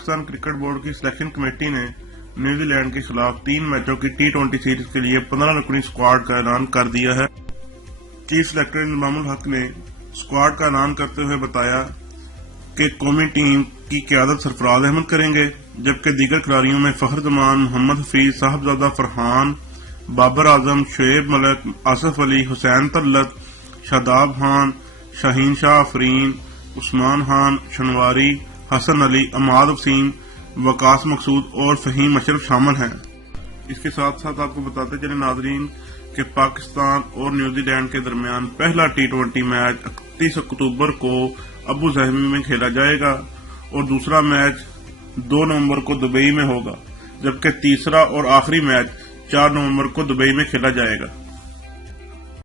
Pakistan cricket board کی selection committee نے New Zealand کے خلاف 3 میچوں کی T20 سیریز کے لیے 15 رکنی اسکواڈ کا اعلان کر دیا ہے۔ چیف سلیکٹر انضمام الحق نے اسکواڈ کا اعلان کرتے ہوئے بتایا کہ قومی ٹیم کی قیادت سرفراز احمد کریں گے، جبکہ دیگر کھلاڑیوں میں فخر زمان، محمد حفیظ، صاحبزادہ فرحان، بابر اعظم، شعیب ملک، آصف علی، حسین طلعت، شاداب خان، شاہین شاہ آفرین، عثمان خان شنواری، حسن علی، عماد وسیم، وقاص مقصود اور فہیم اشرف شامل ہیں۔ اس کے ساتھ ساتھ آپ کو بتاتے چلے ناظرین کہ پاکستان اور نیوزی لینڈ کے درمیان پہلا T20 میچ 31 اکتوبر کو ابو ظہبی میں کھیلا جائے گا اور دوسرا میچ 2 نومبر کو دبئی میں ہوگا، جبکہ تیسرا اور آخری میچ 4 نومبر کو دبئی میں کھیلا جائے گا۔